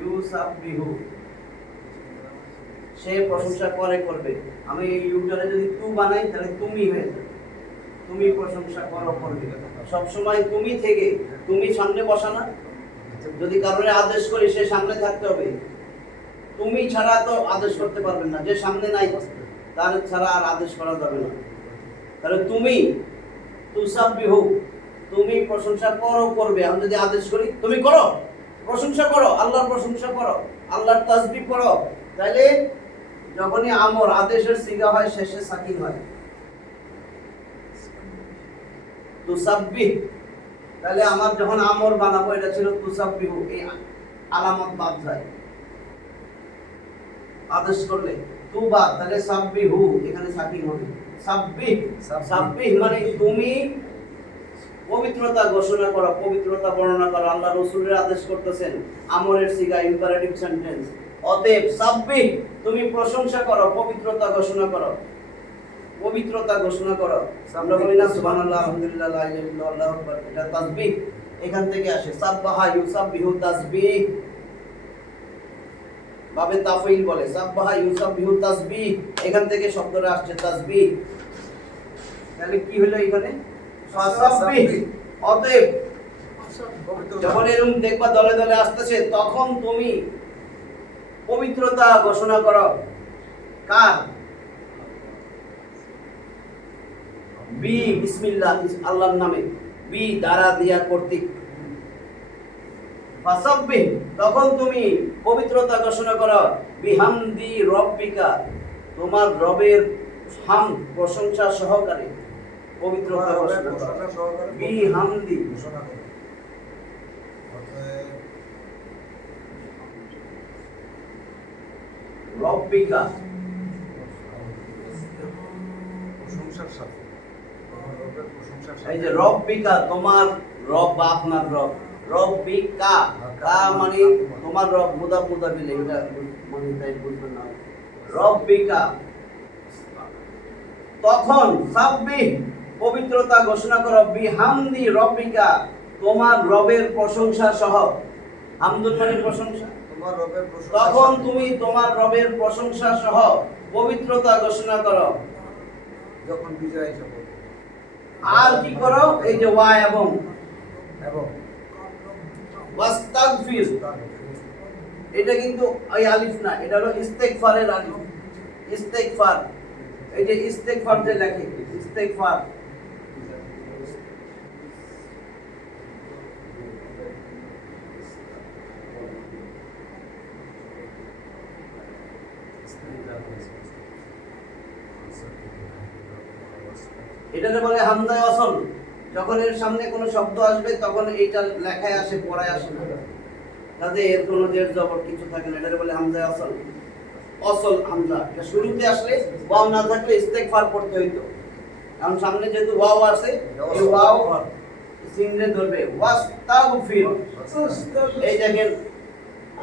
ইউসাব্বিহু সে প্রশংসা করবে। আমি ইউটারে যদি তু বানাই তাহলে তুমি হয়ে যাবে, তুমি প্রশংসা করবে। সবসময় তুমি থেকে, তুমি সামনে বসা না, যদি কারণে আদেশ করি সে সামনে থাকতে হবে। তুমি ছাড়া তো আদেশ করতে পারবেন না, যে সামনে নাই তার ছাড়া আর আদেশ করা যাবে না। তাহলে তুমি তুসাব্বিহু, তুমি প্রশংসা করবে। আমি যদি আদেশ করি তুমি করো, প্রশংসা করো, আল্লাহর প্রশংসা করো, আল্লাহর তাসবিহ করো, তাহলে যখনই আমর আদেশের সিগা হয় শেষে সাকিন হয়। তুসাব্বিহ, তাহলে আমার যখন আমর বানাবো এটা ছিল তুসাব্বিহু, এই আলামত বাদ যায় আদেশ করলে। তু বাদ, তাহলে সাব্বিহু, এখানে সাকিন হবে। সাব্বিহ, সাব্বিহ মানে তুমি পবিত্রতা ঘোষণা করো, পবিত্রতা বর্ণনা করো। আল্লাহ রাসূলের আদেশ করতেছেন, আমরের সিগা, ইম্পারেটিভ সেন্টেন্স। অতএব সাব্বিহ, তুমি প্রশংসা করো, পবিত্রতা ঘোষণা করো, পবিত্রতা ঘোষণা করো। আমরা বলি না সুবহানাল্লাহ, আলহামদুলিল্লাহ, লা ইলাহা ইল্লাল্লাহ, আল্লাহু আকবার, এটা তাসবিহ, এখান থেকে আসে। সাব্বাহা ইউসাব্বিহু তাসবিহ, বাবে তাফঈল বলে। সাব্বাহা ইউসাব্বিহু তাসবিহ, এখান থেকে শব্দটা আসছে তাসবিহ। তাহলে কি হলো এখানে? ফাসাব্বিহ। অতএব যখন এরকম দেখবা দলে দলে আসতেছে, তখন তুমি পবিত্রতা ঘোষণা করো। কার? বি বিসমিল্লাহ, আল্লাহর নামে, বি দ্বারা, দিয়া, কর্তৃক। ফাসাব্বিহ, তখন তুমি পবিত্রতা ঘোষণা করো। বিহামদি রব্বিকা, তোমার রবের হামদ, প্রশংসা সহকারে পবিত্রতা ঘোষণা করো। বিহামদি, রব্বিকা, এই যে রব্বিকা, তোমার রব বা আপনার রব। রব্বিকা, কা মানে তোমার রব, মুদাফ মুদাফিল, এটা মানে তাই বুঝবেন না। রব্বিকা, তখন সাব্বিহ, পবিত্রতা ঘোষণা করো। বিহামদি রব্বিকা, তোমার রবের প্রশংসা সহ। হামদুল মানে প্রশংসা। তখন তুমি তোমার রবের প্রশংসা সহ পবিত্রতা ঘোষণা করো। যখন বিজয় হিসাবে আর কি করো? এই যে ওয়া এবং এবং ওয়াস্তাগফির, এটা কিন্তু এই আলিফ না, এটা হলো ইস্তেগফারের আলিফ। ইস্তেগফার, এই যে ইস্তেগফার যে লেখে, ইস্তেগফার, এটাকে বলে হামজায়ে ওয়াসল। যখন এর সামনে কোনো শব্দ আসবে তখন এইটা লেখায় আসে, পড়ায় আসে না, তাতে এর কোনো জের জবর কিছু থাকে না। এটাকে বলে হামজায়ে ওয়াসল। অসল হামজা, এটা শুরুতে আসলে ওয়াও না থাকলে ইস্তেগফার পড়তে হইতো। কারণ সামনে যেহেতু ওয়াও আছে, এই ওয়াও সিনরে ধরবে। ওয়াস্তাগফির, এই দেখেন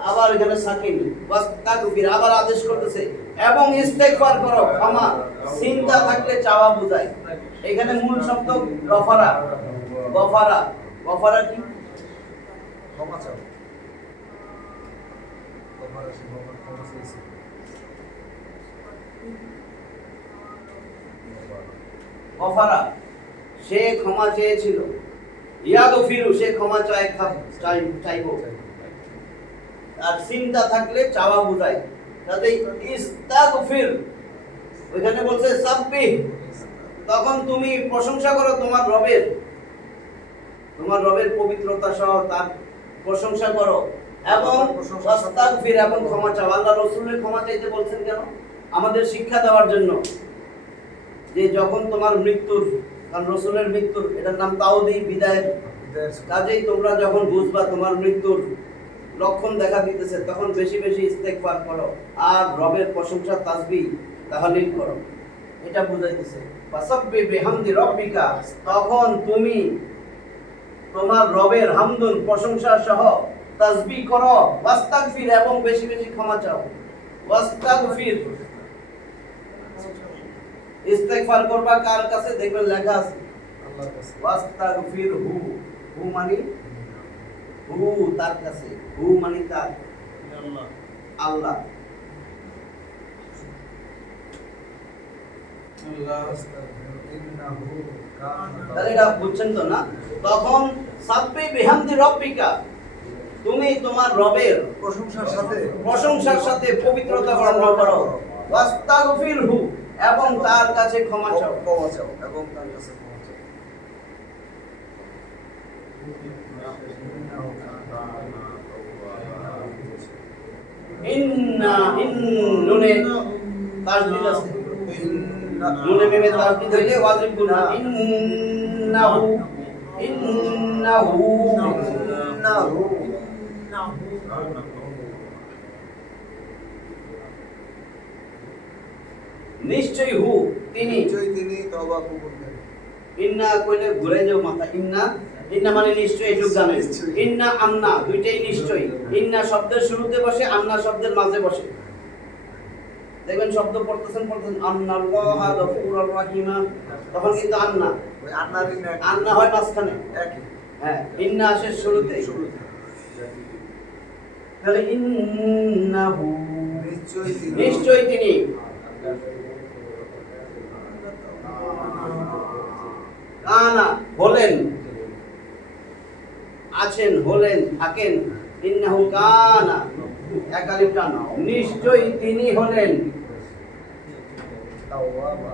আবার এখানে সাকিন, ওয়াস্তাগফির, আবার আদেশ করতেছে এবং ইস্তেগফার করো, ক্ষমা। সিনটা থাকলে চাওয়া বোঝায়। এখানে মূল শব্দ গফারা। গফারা, গফারা কি? ক্ষমা চাও। ক্ষমা চাইছে। গফারা, সে ক্ষমা চেয়েছিল। ইয়াগফিরু, সে ক্ষমা চাইবো। আর সিনটা থাকলে চাওয়া বোঝায়। তাতে ইস্তাগফির, ওইখানে বলছে সাব্বিহ, তখন তুমি প্রশংসা করো তোমার রবের, তোমার রবের পবিত্রতা সহ তার প্রশংসা করো এবং ওয়াস্তাগফির, এবং ক্ষমা চাও। আল্লাহ রাসূলের ক্ষমা চাইতে বলছেন কেন? আমাদের শিক্ষা দেওয়ার জন্য, যে যখন তোমার মৃত্যুর, কারণ রাসূলের মৃত্যুর, এটার নাম তাওদি, বিদায়ের। কাজেই তোমরা যখন বুঝবা তোমার মৃত্যুর লক্ষণ দেখা দিতেছে, তখন বেশি বেশি ইস্তেগফার করো আর রবের প্রশংসা তাসবিহ তাহলিল করো। এটা বুঝাইতেছে ফাসাব্বিহ বিহামদি রাব্বিকা, তখন তুমি তোমার রবের হামদুন প্রশংসা সহ তাসবিহ করো, ওয়াস্তাগফির এবং বেশি বেশি ক্ষমা চাও। ওয়াস্তাগফির ইস্তেগফার করবা কার কাছে? দেখবেন লেখা আছে আল্লাহর কাছে। ওয়াস্তাগফির হু, হু মানে হু তার কাছে, হু মানে তার আল্লাহ। ইন্নাহু কানা তাহলে এটা বুঝছেন তো না? তখন সাব্বিহ বিহামদি রাব্বিকা, তুমি তোমার রবের প্রশংসার সাথে পবিত্রতা বর্ণনা করো। ওয়াস্তাগফিরহু এবং তার কাছে ক্ষমা চাও। ক্ষমা চাও এবং তার কাছে ক্ষমা চাও। ইন্না নুনে তাসদীদ আছে, নুনে মিমে তাসদীদ হইলে ওয়াজিব গুনা। ইন্নাহু ইন্নাহু ইন্নাহু নিশ্চয়ই হু তিনি। নিশ্চয়ই তিনি তওবা কবুল করেন। ইন্না কইলে ঘুরে যাও মাথা। ইন্না ইন্না মানে নিশ্চয়ই, এটুকু জানেন। নিশ্চয়ই। ইন্না আন্না দুইটাই নিশ্চয়ই। ইন্না শব্দের শুরুতে বসে, আন্না শব্দের মাঝে বসে। দেখবেন শব্দ পড়তেছেন আন্নাল্লাহা গফুরুর রাহিমা, তখন কিন্তু আন্না, ওই আন্নার ইন্না আন্না হয় মাঝখানে। একই। হ্যাঁ, ইন্না আসে শুরুতে। তাহলে ইন্নাহু নিশ্চয়ই তিনি নিশ্চয়ই তিনি কানা হলেন, আছেন, হলেন, থাকেন। ইন্নাহু কানা একালিফ টান, নিশ্চয়ই তিনি হলেন তাওয়াবা।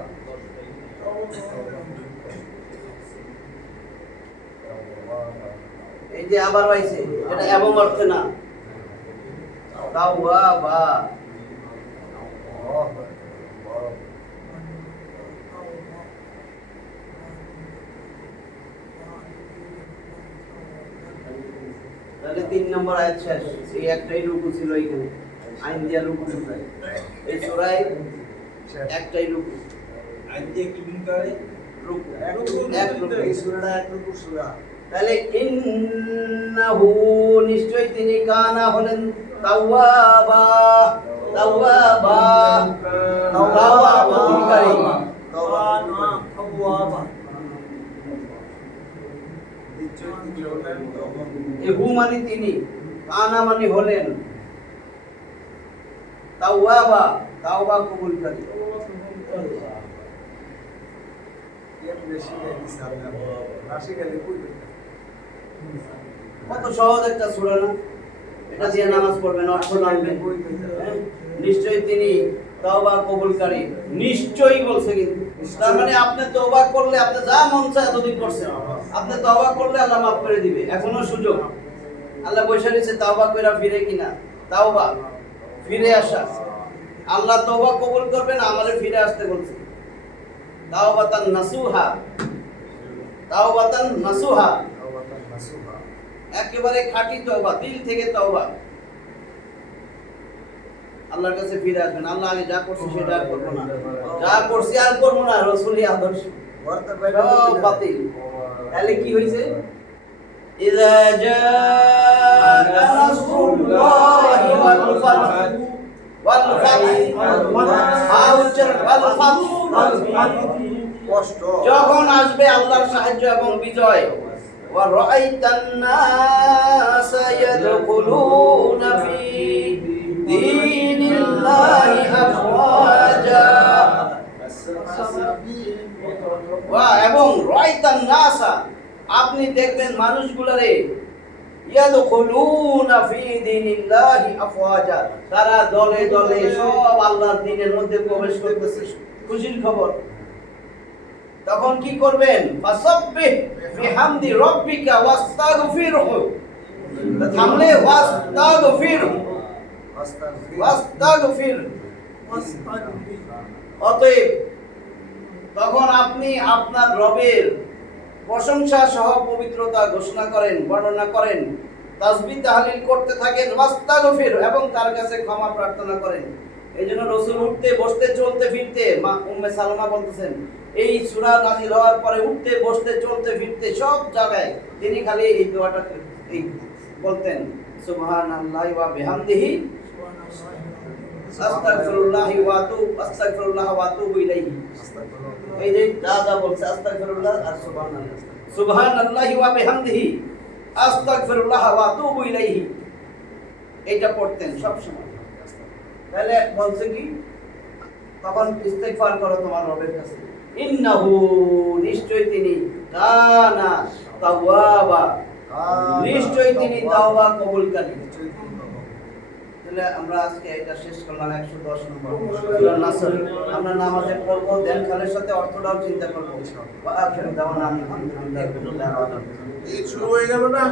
এই যে আবার পাইছে, এটা এবং অর্থে না। তাওয়াবা তাহলে 3 নম্বর আয়াত শেষ। এই একটাই রুকু ছিল এখানে, আইন দিয়া রুকু বোঝায়। এই সূরায় একটাই রুকু, আইন দিয়ে কি মিন করে? রুকু এক রুকু। এই সূরাটা এক রুকুর সূরা। তাহলে ইন্নাহু নিশ্চয়ই তিনি কানা হলেন তাওয়াবা, তাওয়াবা তাওবা কবুলকারী। নিশ্চয়ই তিনি হলেন তওবা কবুল। এই হু মানে তিনি, কানা মানে হলেন, তাওয়াবা তাওবা কবুলকারী। এর বেশি গাইছে আল্লাহ। রাশি গেলে কইবে। কত সহজ একটা সূরা না? এটা দিয়ে নামাজ পড়বেন, অর্থ জানবেন। হ্যাঁ? নিশ্চয়ই তিনি তওবা কবুলকারী, নিশ্চয়ই বলছে কিন্তু। তার মানে আপনি তওবা করলে, আপনি যা মন চায় এতদিন করছেন, আপনি তওবা করলে আল্লাহ মাফ করে দিবে। এখনো সুযোগ। আল্লাহ বৈশা দিচ্ছে তওবা কইরা ফিরে কিনা। তাওবা ফিরে আসা, আল্লাহ তওবা কবুল করবেন, আমারে ফিরে আসতে বলছে। তাওবাতান নাসুহা, তাওবাতান নাসুহা, তাওবাতান নাসুহা। একেবারে খাঁটি তওবা, দিল থেকে তওবা। আল্লাহর কাছে ফিরে আসবেন। আল্লাহ আগে যা করছি সেটা আর করবো না, যা করছি আর করবো না, রাসূলি আদর্শ ওয়ার্তা বাইরে সব বাতিল। তাহলে কি হয়েছে? ইযা জাআ নাসরুল্লাহি ওয়াল ফাতহ, ওয়াল ফাতহ উচ্চারণ ওয়াল ফাতহ, কষ্ট যখন আসবে আল্লাহর সাহায্য এবং বিজয়। ওয়া রাআইতান নাসা ইয়াদখুলুনা ফি দীনিল্লাহি আফওয়াজা, ওয়া এবং রাআইতান নাসা আপনি দেখবেন মানুষগুলোরে, ইয়াদখুলুনা ফি দীনিল্লাহি আফওয়াজা, তারা দলে দলে সব আল্লাহর দ্বীনের মধ্যে প্রবেশ করতেছে। খুশির খবর। তখন কি করবেন? ফাসাব্বিহ বিহামদি রাব্বিকা ওয়াস্তাগফিরহু, থামলে ওয়াস্তাগফির, ওয়াস্তাগফির। অতএব তখন আপনি আপনার রবের প্রশংসা সহ পবিত্রতা ঘোষণা করেন, বর্ণনা করেন। তাসবিহ তাহলিল করতে থাকেন, ওয়াস্তাগফির, এবং তার কাছে ক্ষমা প্রার্থনা করেন। এইজন্য রাসূল উঠতে বসতে চলতে ফিরতে, মা উম্মে সালমা বলতেছেন, এই সূরা নাযিল হওয়ার পরে উঠতে বসতে চলতে ফিরতে সব জায়গায় তিনি খালি এই দোয়াটা এই বলতেন, সুবহানাল্লাহি ওয়া বিহামদিহি আস্তাগফিরুল্লাহ ওয়া আতুবু ইলাইহি। এই যে যা বলছে আস্তাগফিরুল্লাহ আর সুবহানাল্লাহ, সুবহানাল্লাহি ওয়া বিহামদিহি আস্তাগফিরুল্লাহ ওয়া আতুবু ইলাইহি, এটা পড়তেন সব সময়। তাহলে বলছে কি, তখন ইস্তেগফার করো তোমার রবের কাছে, ইন্নাহু, নিশ্চয় তিনি, কানা তাওয়াবা, নিশ্চয় তিনি তাওবা কবুলকারী। তাহলে আমরা আজকে এটা শেষ করলাম 110 নম্বর সূরা নাসর। আমরা নামাজে পড়বো, দেন খালের সাথে অর্থটাও চিন্তা করবো। ওয়া আখিরু দাওয়ানা আলহামদুলিল্লাহি রাব্বিল আলামিন। এই শুরু হয়ে গেল না?